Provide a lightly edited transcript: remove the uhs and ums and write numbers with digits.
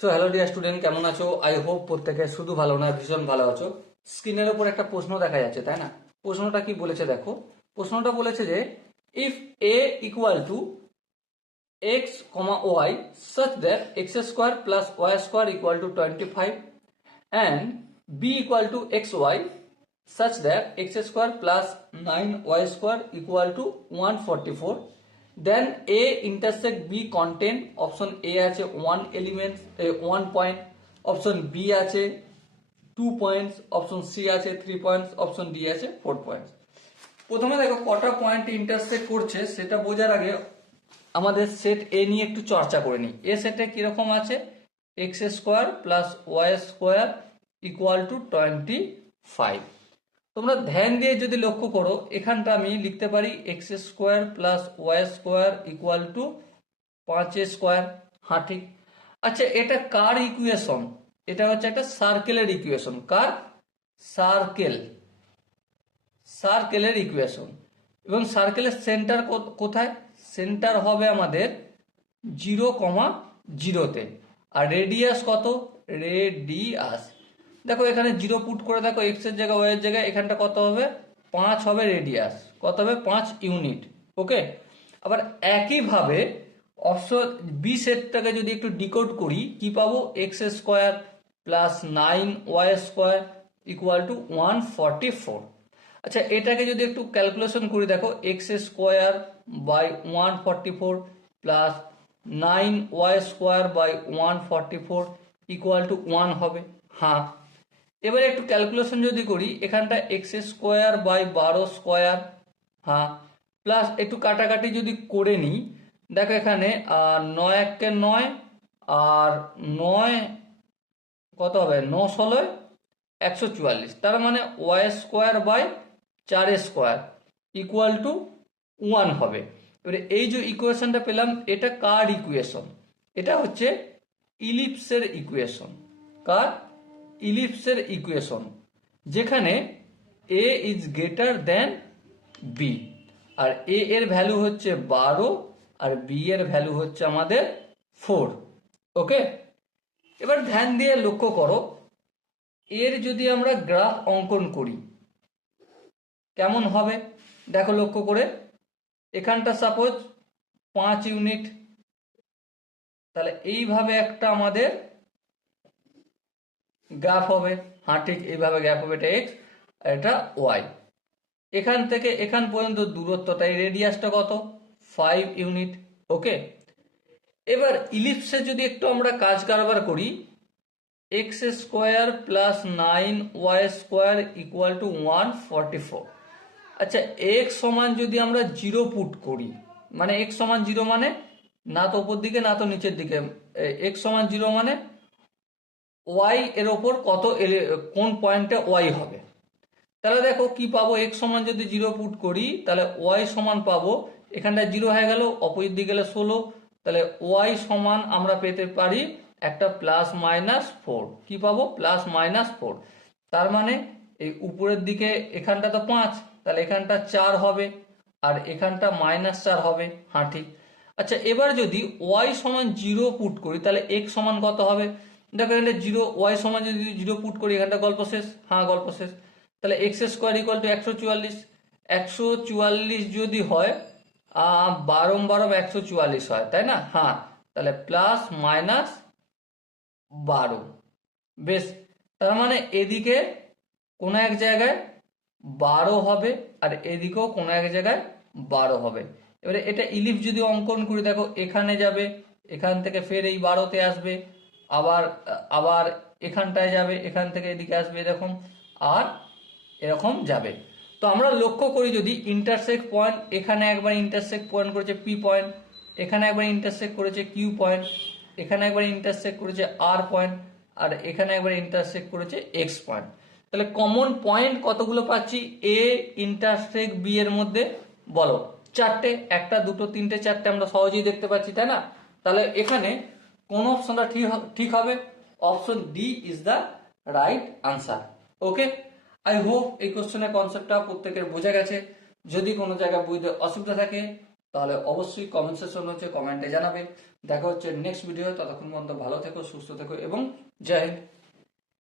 So hello dear student, কেমন আছো? I hope প্রত্যেকে শুধু ভালো না, ভীষণ ভালো আছো। স্ক্রিনের উপর একটা প্রশ্ন দেখা যাচ্ছে, তাই না? প্রশ্নটা কি বলেছে দেখো। প্রশ্নটা বলেছে যে if A equal to X comma Y such that x square plus y square equal to 25 and b equal to xy such that x square plus 9y square equal to 144, then a intersect b contain option a আছে 1 element 1 point, option b আছে 2 points, option c আছে 3 points, option d আছে 4 points। প্রথমে দেখো কটা point intersect করছে সেটা বোঝার আগে আমাদের সেট এ নিয়ে একটু চর্চা করে নিই। এ সেটে কিরকম আছে? X square plus y square equal to 25। তোমরা ধ্যান দিয়ে যদি লক্ষ্য করো, এখানটা আমি লিখতে পারি x square plus y square equal to 5 square. হ্যাঁ, ঠিক। আচ্ছা, এটা কার ইকুয়েশন? এটা হচ্ছে একটা সার্কেলের ইকুয়েশন। কার? সার্কেল। সার্কেলের ইকুয়েশন। এবং সার্কেলের সেন্টার কোথায়? সেন্টার হবে আমাদের 0,0-তে। আর রেডিয়াস কত? রেডিয়াস দেখো এখানে 0 পুট করে দেখো, এক্স এর জায়গায় ওয়াই এর জায়গায় এখানটা কত হবে? 5 হবে রেডিয়াস। কত হবে? 5 ইউনিট। ওকে। আবার একইভাবে অপশন বি সেটটাকে যদি একটু ডিকোড করি, কি পাবো? X square plus 9y square equal to 144। আচ্ছা, এটাকে যদি একটু ক্যালকুলেশন করি, দেখো এক্স স্কোয়ার বাই 144 প্লাস 9y square by 144 equal to 1 হবে। হ্যাঁ, এবারে একটু ক্যালকুলেশন যদি করি, এখানটা এক্স স্কোয়ার বাই 12 স্কোয়ার। হ্যাঁ, প্লাস একটু কাটাকাটি যদি করে নিই, দেখো এখানে 9 1 9 আর 9 কত হবে? 9 16 144। তার মানে y square by 4 square equal to 1 হবে। এবারে এই যে ইকুয়েশনটা পেলাম, এটা কার ইকুয়েশন? এটা হচ্ছে ইলিপসের ইকুয়েশন। কার? ইলিপসের ইকুয়েশন, যেখানে এ ইজ গ্রেটার দেন বি। আর এ এর ভ্যালু হচ্ছে 12 আর বি এর ভ্যালু হচ্ছে আমাদের 4। ওকে। এবার ধ্যান দিয়ে লক্ষ্য করো, এর যদি আমরা গ্রাফ অঙ্কন করি কেমন হবে দেখো লক্ষ্য করে। এখানটা সাপোজ 5 ইউনিট, তাহলে এইভাবে একটা আমাদের গ্রাফ হবে। হ্যাঁ, ঠিক এইভাবে গ্রাফ হবে। এটা এক্স আর এটা ওয়াই। এখান থেকে এখান পর্যন্ত দূরত্বটা, এই রেডিয়াসটা কত? 5 ইউনিট। ওকে। এবার ইলিপসে যদি একটু আমরা কাজ কারবার করি, x square plus 9y square equal to 144। আচ্ছা, এক্স সমান যদি আমরা 0 পুট করি, মানে এক্স সমান 0 মানে না তো উপর দিকে না তো নিচের দিকে, এক্স সমান 0 মানে ওয়াই এর ওপর কত কোন পয়েন্টে ওয়াই হবে। তাহলে দেখো কি পাবো? এক্স সমান যদি 0 পুট করি তাহলে ওয়াই সমান পাবো, এখানটা 0 হয়ে গেল, অপোজিট দিকে গেলে 16। তাহলে ওয়াই সমান আমরা পেতে পারি একটা +-4। কি পাবো? +-4। তার মানে এই উপরের দিকে এখানটা তো 5, তাহলে এখানটা 4 হবে আর এখানটা -4 হবে। হ্যাঁ, ঠিক। আচ্ছা, এবার যদি ওয়াই সমান 0 পুট করি তাহলে এক্স সমান কত হবে? দেখো এখানে 0, ওয়াই সমান যদি 0 পুট করি এখানটা গল্প শেষ। হ্যাঁ, গল্প শেষ। তাহলে এক্স স্কোয়ার ইকুয়াল টু 144। 144 যদি হয়, 12 144 হয়, তাই না? হ্যাঁ, তাহলে +-12। বেশ, তার মানে এদিকে কোনো এক জায়গায় 12 হবে আর এদিকেও কোনো এক জায়গায় 12 হবে। এবারে এটা ইলিপস যদি অঙ্কন করি, দেখো এখানে যাবে, এখান থেকে ফের এই 12তে আসবে, আবার আবার এখানটায় যাবে, এখান থেকে এদিকে আসবে এরকম, আর এরকম যাবে। তো আমরা লক্ষ্য করি যদি ইন্টারসেক্ট পয়েন্ট, এখানে একবার ইন্টারসেক্ট পয়েন্ট করেছে পি পয়েন্ট, এখানে একবার ইন্টারসেক্ট করেছে কিউ পয়েন্ট, এখানে একবার ইন্টারসেক্ট করেছে আর পয়েন্ট, আর এখানে একবার ইন্টারসেক্ট করেছে এক্স পয়েন্ট। তাহলে কমন পয়েন্ট কতগুলো পাচ্ছি এ ইন্টারসেক্ট বি এর মধ্যে? বলো, 4টে। 1 2 3 4টে আমরা সহজেই দেখতে পাচ্ছি, তাই না? তাহলে এখানে কোন অপশনটা ঠিক হবে? Option D is the right answer. Okay. I hope এই কোশ্চেনের কনসেপ্টটা প্রত্যেকের বোঝা গেছে। যদি কোনো জায়গায় বুঝতে অসুবিধা থাকে তাহলে অবশ্যই কমেন্ট সেকশন হচ্ছে কমেন্টে জানাবে। দেখা হচ্ছে নেক্সট ভিডিও, ততক্ষণ পর্যন্ত ভালো থেকো, সুস্থ থেকো এবং জয় হিন্দ।